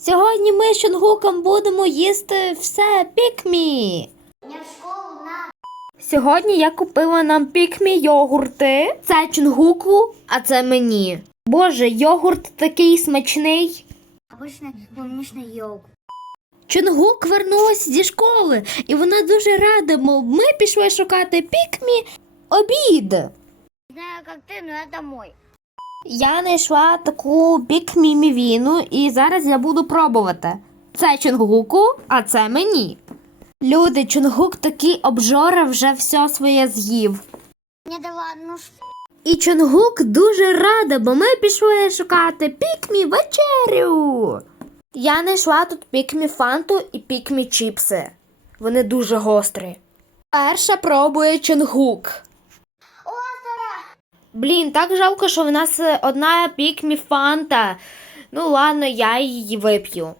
Сьогодні ми з Чонгуком будемо їсти все пікмі. Я в школу на Сьогодні я купила нам пікмі йогурти. Це Чонгуку, а це мені. Боже, йогурт такий смачний. обычный полуничный йогурт. Чонгук вернулася зі школи, і вона дуже рада, бо ми пішли шукати пікмі обід. Не знаю, как ты, но я домой. Я знайшла таку пікмі мівіну, і зараз я буду пробувати. Це Чонгуку, а це мені. Люди, Чонгук такий обжора вже все своє з'їв. Дала одну ш- І Чонгук дуже рада, бо ми пішли шукати пікмі вечерю. Я знайшла тут пікмі фанту і пікмі чіпси. Вони дуже гострі. Перша пробує Чонгук. Блін, так жалко, що в нас е, одна пікмі фанта. Ну ладно, я її вип'ю.